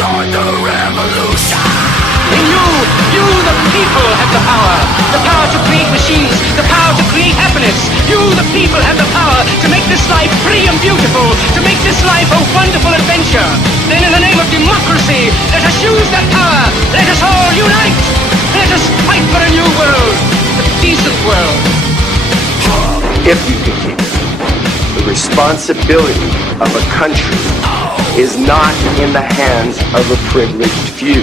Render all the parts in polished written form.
start the revolution. And you the people have the power to create machines, the power to create happiness. You the people have the power to make this life free and beautiful, to make this life a wonderful adventure. Then in the name of democracy, let us use that power. Let us all unite. Let us fight for a new world, a decent world. If you can keep it, the responsibility of a country is not in the hands of a privileged few.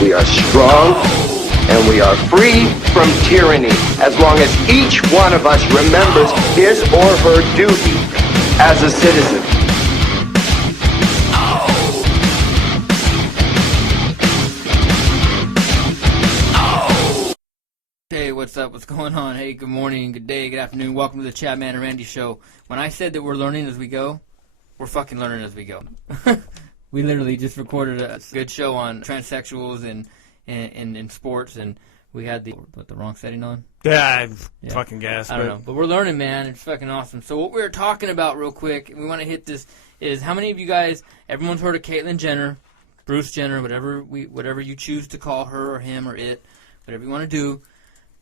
We are strong and we are free from tyranny as long as each one of us remembers his or her duty as a citizen. Hey, what's up? What's going on? Hey, good morning, good day, good afternoon. Welcome to the Chadman and Randy Show. When I said that we're learning as we go, we're fucking learning as we go. We literally just recorded a good show on transsexuals and sports, and we had the wrong setting on. Yeah, fucking gas. I don't know, but we're learning, man. It's fucking awesome. So what we were talking about real quick, and we want to hit this, is how many of you guys, everyone's heard of Caitlyn Jenner, Bruce Jenner, whatever you choose to call her or him or it, whatever you want to do.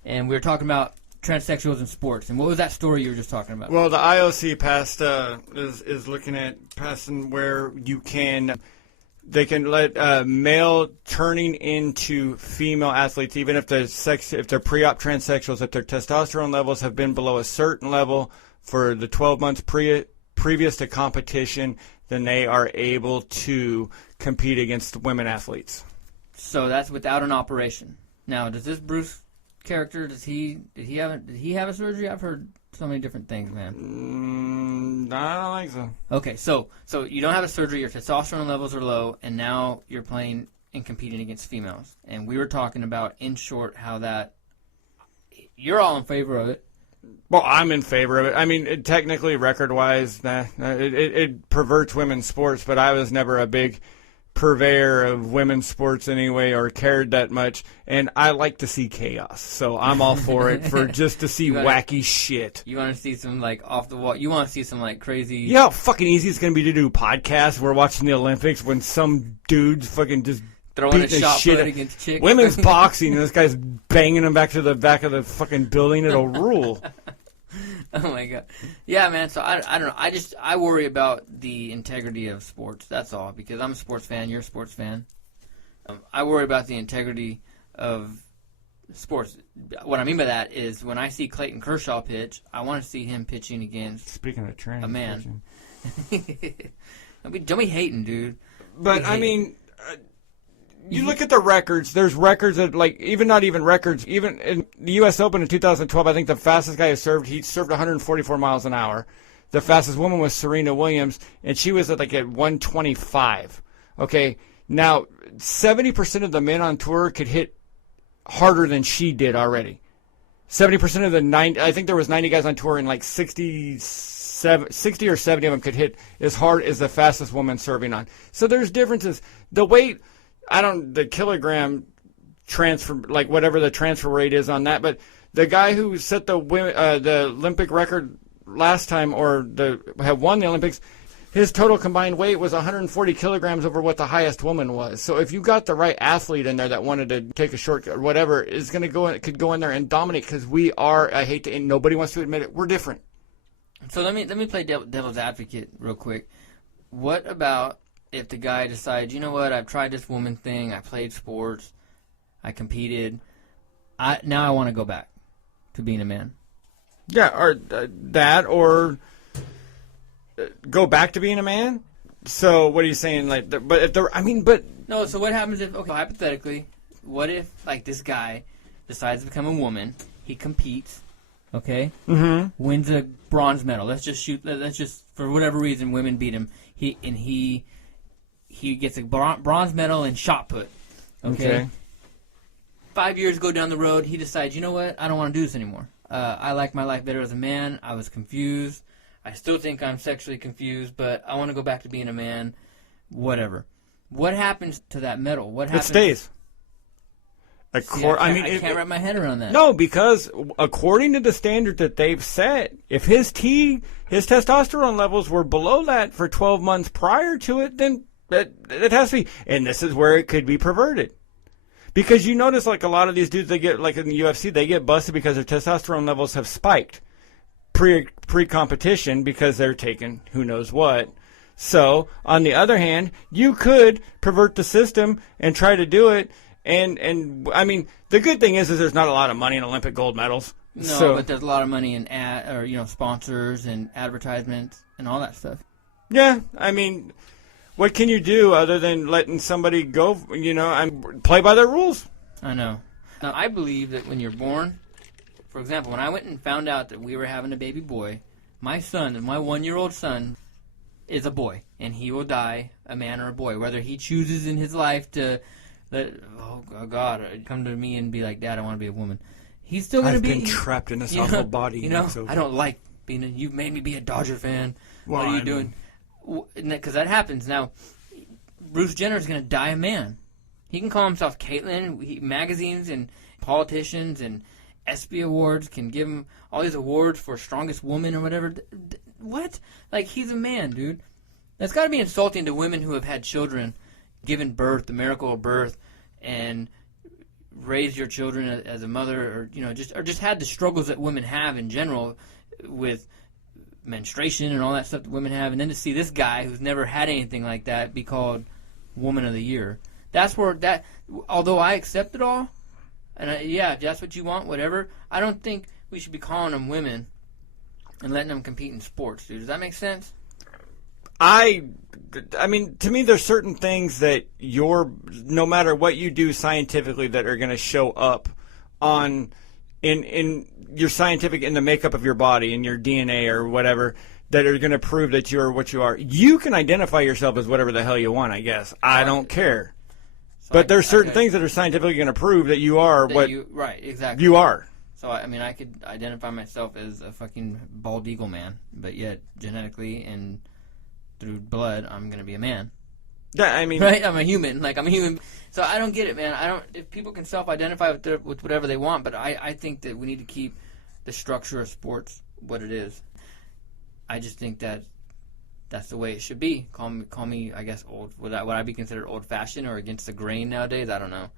And we were talking about transsexuals in sports. And what was that story you were just talking about? Well, the IOC passed is looking at passing where they can let male turning into female athletes, even if they're pre-op transsexuals, if their testosterone levels have been below a certain level for the 12 months previous to competition, then they are able to compete against women athletes. So that's without an operation. Now, does this Bruce character, did he have a surgery? I've heard so many different things, man. I don't think so. Okay, so you don't have a surgery, your testosterone levels are low, and now you're playing and competing against females. And we were talking about, in short, how that you're all in favor of it. Well, I'm in favor of it. I mean, technically, record-wise, it perverts women's sports, but I was never a big purveyor of women's sports anyway, or cared that much, and I like to see chaos, so I'm all for it, for just to see wacky shit. You want to see some like off the wall, you want to see some like crazy, you know how fucking easy it's going to be to do podcasts. We're watching the Olympics when some dude's fucking just throwing a shot put against chicks. Women's boxing, and this guy's banging them back to the back of the fucking building. It'll rule. Oh my god, yeah, man. So I don't know. I worry about the integrity of sports. That's all, because I'm a sports fan. You're a sports fan. I worry about the integrity of sports. What I mean by that is when I see Clayton Kershaw pitch, I want to see him pitching against. Speaking of trans, a man. Don't be hating, dude. But I mean. You look at the records, there's records that, like, not even records, even in the U.S. Open in 2012, I think the fastest guy he served 144 miles an hour. The fastest woman was Serena Williams, and she was at 125. Okay, now, 70% of the men on tour could hit harder than she did already. 70% of the 90, I think there was 90 guys on tour, and 60 or 70 of them could hit as hard as the fastest woman serving on. So there's differences. The weight, the kilogram transfer, whatever the transfer rate is on that, but the guy who set the Olympic record last time, or have won the Olympics, his total combined weight was 140 kilograms over what the highest woman was. So if you got the right athlete in there that wanted to take a shortcut or whatever, could go in there and dominate, because we are, and nobody wants to admit it, we're different. So let me play devil's advocate real quick. What about if the guy decides, you know what, I've tried this woman thing, I played sports, I competed, now I want to go back to being a man? Yeah, or or go back to being a man? So what are you saying? No, so what happens if, okay, hypothetically, what if, this guy decides to become a woman, he competes, okay, wins a bronze medal, let's just, for whatever reason, women beat him, he gets a bronze medal in shot put. Okay. 5 years go down the road, he decides, you know what, I don't want to do this anymore. I like my life better as a man. I was confused. I still think I'm sexually confused, but I want to go back to being a man. Whatever. What happens to that medal? What happens? It stays. I can't wrap my head around that. No, because according to the standard that they've set, if his testosterone levels were below that for 12 months prior to it, then It has to be. And this is where it could be perverted. Because you notice, like, a lot of these dudes, they get, like in the UFC, they get busted because their testosterone levels have spiked pre-competition because they're taking who knows what. So, on the other hand, you could pervert the system and try to do it. And I mean, the good thing is there's not a lot of money in Olympic gold medals. No, but there's a lot of money in sponsors and advertisements and all that stuff. Yeah, I mean, what can you do other than letting somebody go, and play by their rules? I know. Now, I believe that when you're born, for example, when I went and found out that we were having a baby boy, my 1-year-old son, is a boy, and he will die a man or a boy, whether he chooses in his life to come to me and be like, Dad, I want to be a woman. He's still going to be... I've been trapped in this awful body. I don't like being... You've made me be a Dodger fan. What are you doing? Because that happens. Now, Bruce Jenner is going to die a man. He can call himself Caitlyn. Magazines and politicians and ESPY awards can give him all these awards for strongest woman or whatever. What? Like, he's a man, dude. That's got to be insulting to women who have had children, given birth, the miracle of birth, and raised your children as a mother, or just had the struggles that women have in general with menstruation and all that stuff that women have, and then to see this guy who's never had anything like that be called Woman of the Year. That's where although I accept it all, and if that's what you want, whatever, I don't think we should be calling them women and letting them compete in sports, dude. Does that make sense? I mean, to me, there's certain things that no matter what you do scientifically, that are going to show up in your scientific, in the makeup of your body, in your DNA or whatever, that are going to prove that you're what you are. You can identify yourself as whatever the hell you want, I guess. I don't care. So but there's certain things that are scientifically going to prove that you are right, exactly. You are. So, I mean, I could identify myself as a fucking bald eagle man, but yet genetically and through blood, I'm going to be a man. Yeah, I mean... Right? I'm a human. Like, I'm a human. So I don't get it, man. If people can self-identify with whatever they want, but I think that we need to keep the structure of sports what it is. I just think that that's the way it should be. Call me, I guess, old. Would I be considered old-fashioned or against the grain nowadays? I don't know.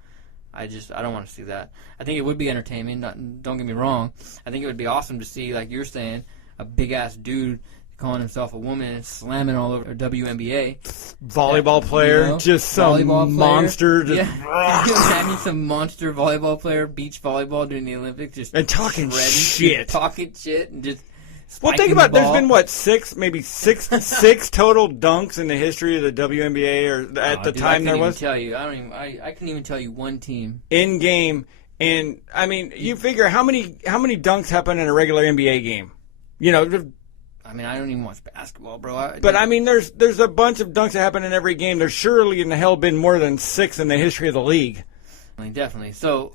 I don't want to see that. I think it would be entertaining. Don't get me wrong. I think it would be awesome to see, like you're saying, a big-ass dude calling himself a woman and slamming all over WNBA. Volleyball player, just some monster. Can you imagine some monster volleyball player, beach volleyball during the Olympics, just and talking shit. Talking shit and just... Well, think about it. There's been, six total dunks in the history of the WNBA, or at the time there was? I couldn't even tell you one team. In game, and, I mean, you figure how many dunks happen in a regular NBA game? I mean, I don't even watch basketball, bro. But, I mean, there's a bunch of dunks that happen in every game. There's surely in the hell been more than 6 in the history of the league. Definitely. So,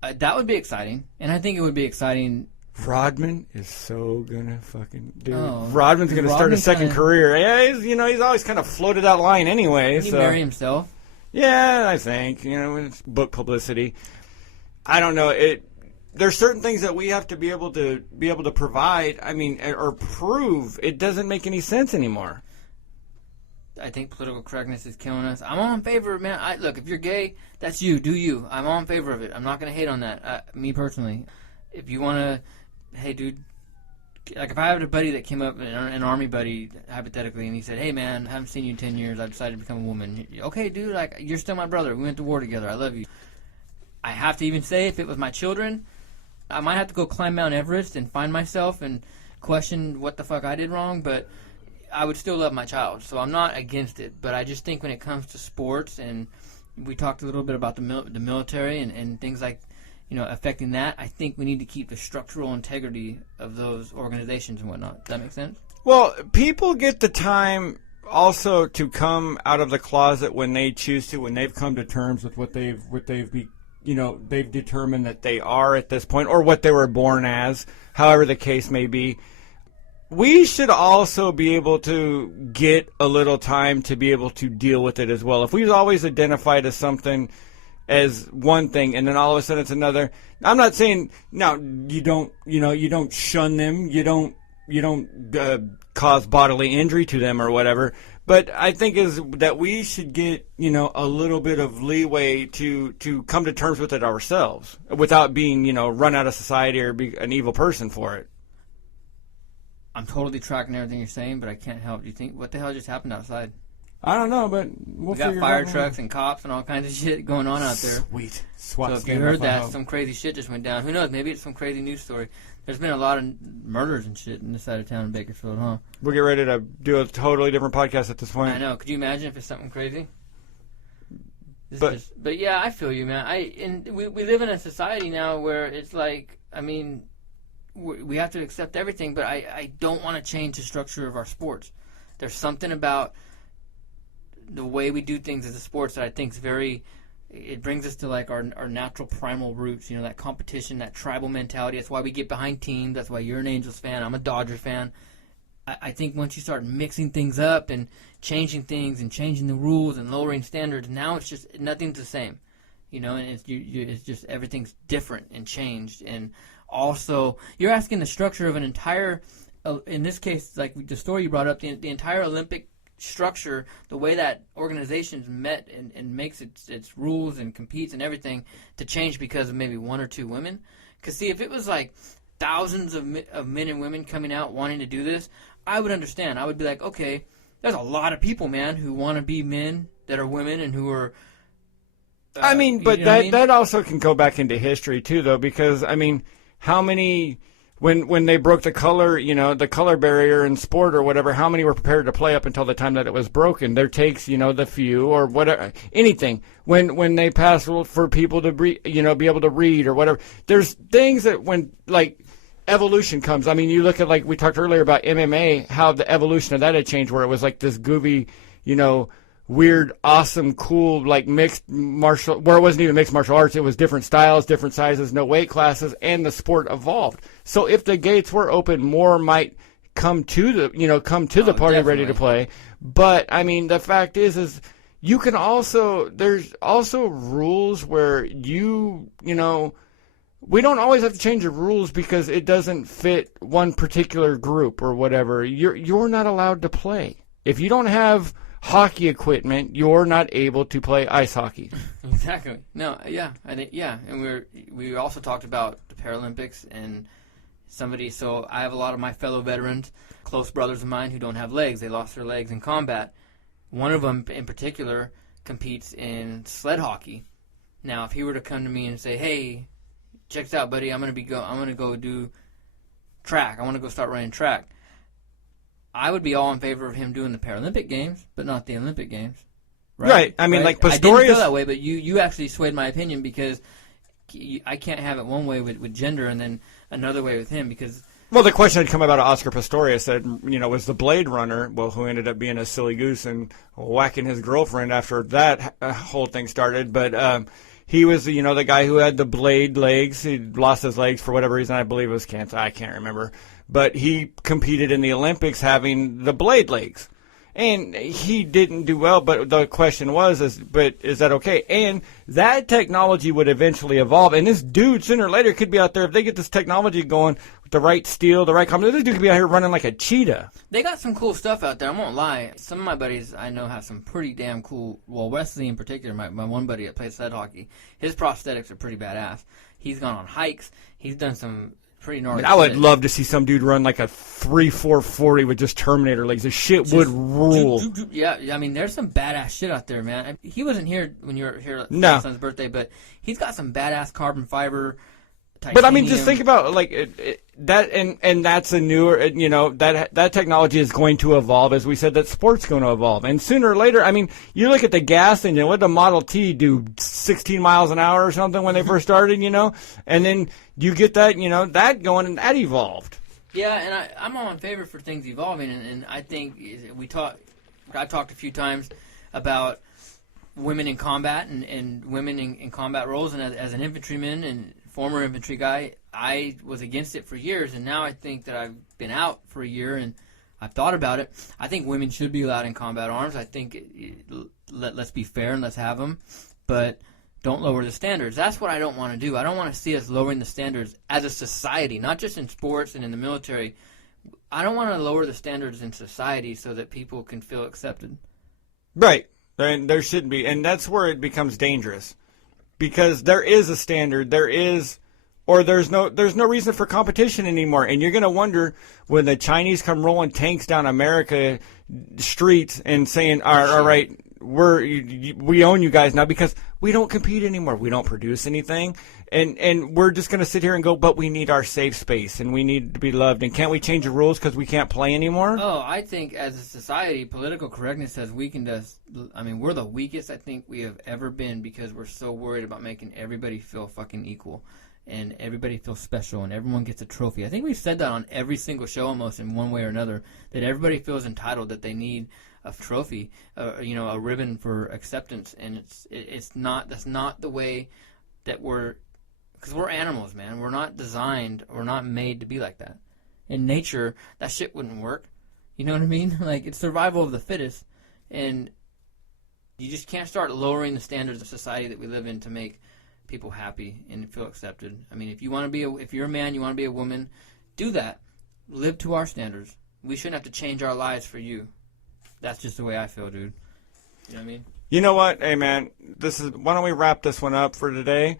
that would be exciting, and I think it would be exciting... Rodman is so gonna fucking do. Rodman's gonna start a second career. Yeah, he's always kind of floated that line anyway. He marry himself. Yeah, I think it's book publicity. I don't know. There's certain things that we have to be able to provide. I mean, or prove. It doesn't make any sense anymore. I think political correctness is killing us. I'm all in favor of, man. Look, if you're gay, that's you. Do you? I'm all in favor of it. I'm not gonna hate on that. Me personally, if you wanna. Hey, dude, like if I had a buddy that came up, an army buddy, hypothetically, and he said, hey, man, I haven't seen you in 10 years. I decided to become a woman. Okay, dude, like, you're still my brother. We went to war together. I love you. I have to even say, if it was my children, I might have to go climb Mount Everest and find myself and question what the fuck I did wrong, but I would still love my child. So I'm not against it, but I just think when it comes to sports, and we talked a little bit about the military and things like affecting that, I think we need to keep the structural integrity of those organizations and whatnot. Does that make sense? Well, people get the time also to come out of the closet when they choose to, when they've come to terms with what they've determined that they are at this point, or what they were born as, however the case may be. We should also be able to get a little time to be able to deal with it as well. If we've always identified as something as one thing, and then all of a sudden it's another. I'm not saying now you don't shun them, you don't cause bodily injury to them or whatever. But I think is that we should get, a little bit of leeway to come to terms with it ourselves without being, run out of society or be an evil person for it. I'm totally tracking everything you're saying, but I can't help. Do you think what the hell just happened outside? I don't know, but we got fire trucks and cops and all kinds of shit going on out there. Sweet. So if you heard that, some crazy shit just went down. Who knows? Maybe it's some crazy news story. There's been a lot of murders and shit in this side of town in Bakersfield, huh? We'll get ready to do a totally different podcast at this point. I know. Could you imagine if it's something crazy? But yeah, I feel you, man. We live in a society now where it's like, I mean, we have to accept everything, but I don't want to change the structure of our sports. There's something about the way we do things as a sports that I think is it brings us to like our natural primal roots, that competition, that tribal mentality. That's why we get behind teams. That's why you're an Angels fan. I'm a Dodgers fan. I think once you start mixing things up and changing things and changing the rules and lowering standards, now it's just nothing's the same, and it's just everything's different and changed. And also, you're asking the structure of an entire, in this case, like the story you brought up, the entire Olympic structure, the way that organizations met and makes its rules and competes and everything to change because of maybe one or two women. Because see, if it was like thousands of men and women coming out wanting to do this, I would understand. I would be like, okay, there's a lot of people, man, who want to be men that are women and who are. That also can go back into history too, though, because how many. When they broke the color, the color barrier in sport or whatever, how many were prepared to play up until the time that it was broken? There takes, the few or whatever, anything. When they passed for people to be able to read or whatever, there's things that when like evolution comes. You look at like we talked earlier about MMA, how the evolution of that had changed, where it was like this goofy, weird, awesome, cool, like mixed martial, where it wasn't even mixed martial arts. It was different styles, different sizes, no weight classes, and the sport evolved. So if the gates were open, more might come to the party definitely. ready to play. But the fact is you can also, there's also rules where we don't always have to change the rules because it doesn't fit one particular group or whatever. You're not allowed to play. If you don't have hockey equipment, you're not able to play ice hockey. Exactly. No, yeah, I think and we also talked about the Paralympics and so I have a lot of my fellow veterans, close brothers of mine who don't have legs. They lost their legs in combat. One of them in particular competes in sled hockey. Now, if he were to come to me and say, "Hey, check this out, buddy. I'm going to go do track. I want to go start running track." I would be all in favor of him doing the Paralympic Games, but not the Olympic Games. Right. Like Pistorius. I didn't feel that way, but you actually swayed my opinion because I can't have it one way with gender and then another way with him because. Well, the question had come about Oscar Pistorius that, was the Blade Runner, who ended up being a silly goose and whacking his girlfriend after that whole thing started. But he was, the guy who had the blade legs. He lost his legs for whatever reason. I believe it was cancer. I can't remember. But he competed in the Olympics having the blade legs. And he didn't do well, but the question was, is that okay? And that technology would eventually evolve. And this dude, sooner or later, could be out there, if they get this technology going with the right steel, the right combination, this dude could be out here running like a cheetah. They got some cool stuff out there, I won't lie. Some of my buddies I know have some pretty damn cool, Wesley in particular, my one buddy that plays sled hockey, his prosthetics are pretty badass. He's gone on hikes. He's done some pretty gnarly I would love to see some dude run like a 3.440 with just Terminator legs. This shit would rule. Yeah, there's some badass shit out there, man. He wasn't here when you were here for my son's birthday, but he's got some badass carbon fiber. Titanium. But just think about that, and that's a newer, that technology is going to evolve. As we said, that sport's going to evolve, and sooner or later, you look at the gas engine. What did the Model T do? 16 miles an hour or something when they first started, and then you get that, that going, and that evolved. Yeah, and I'm all in favor for things evolving, and I think I've talked a few times about women in combat and women in combat roles, and as an infantryman and former infantry guy, I was against it for years, and now I think that I've been out for a year and I've thought about it. I think women should be allowed in combat arms. I think let's be fair and let's have them, but don't lower the standards. That's what I don't want to do. I don't want to see us lowering the standards as a society, not just in sports and in the military. I don't want to lower the standards in society so that people can feel accepted. Right. And there shouldn't be. And that's where it becomes dangerous. Because there is a standard. There's no reason for competition anymore. And you're going to wonder when the Chinese come rolling tanks down America streets and saying, all right, we own you guys now because we don't compete anymore. We don't produce anything. And we're just going to sit here and go, but we need our safe space and we need to be loved. And can't we change the rules because we can't play anymore? Oh, I think as a society, political correctness has weakened us. I mean, we're the weakest I think we have ever been because we're so worried about making everybody feel fucking equal. And everybody feels special, and everyone gets a trophy. I think we've said that on every single show almost in one way or another, that everybody feels entitled, that they need a trophy, a ribbon for acceptance. And that's not the way that because we're animals, man. We're not designed or not made to be like that. In nature, that shit wouldn't work. You know what I mean? Like, it's survival of the fittest, and you just can't start lowering the standards of society that we live in to make people happy and feel accepted. I mean, if you're a man, you want to be a woman, do that. Live to our standards. We shouldn't have to change our lives for you. That's just the way I feel, dude. You know what I mean? You know what? Hey, man, why don't we wrap this one up for today?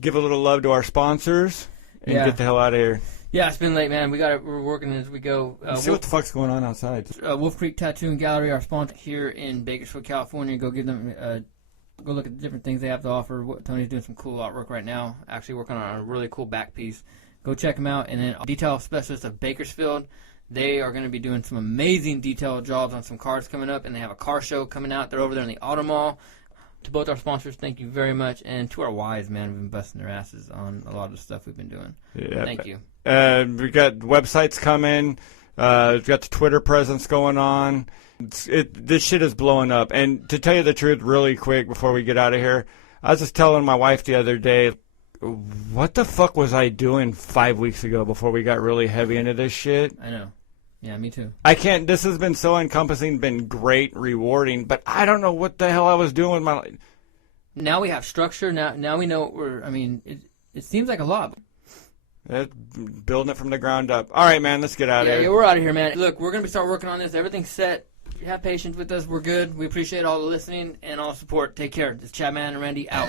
Give a little love to our sponsors and get the hell out of here. Yeah, it's been late, man. We're working as we go. See what the fuck's going on outside. Wolf Creek Tattoo and Gallery, our sponsor here in Bakersfield, California. Go give them go look at the different things they have to offer. Tony's doing some cool artwork right now, actually working on a really cool back piece. Go check them out. And then Detail Specialist of Bakersfield, they are going to be doing some amazing detail jobs on some cars coming up, and they have a car show coming out. They're over there in the Auto Mall. To both our sponsors, thank you very much. And to our wives, man, we've been busting their asses on a lot of the stuff we've been doing. Yeah, thank you. We got websites coming. We've got the Twitter presence going on. This shit is blowing up. And to tell you the truth really quick before we get out of here, I was just telling my wife the other day, what the fuck was I doing 5 weeks ago before we got really heavy into this shit? I know. Yeah, me too. This has been so encompassing, been great, rewarding, but I don't know what the hell I was doing with my life. Now we have structure. Now we know what it seems like a lot. Building it from the ground up. All right, man, let's get out of here. Yeah, we're out of here, man. Look, we're going to start working on this. Everything's set. Have patience with us. We're good. We appreciate all the listening and all the support. Take care. It's Chadman and Randy out.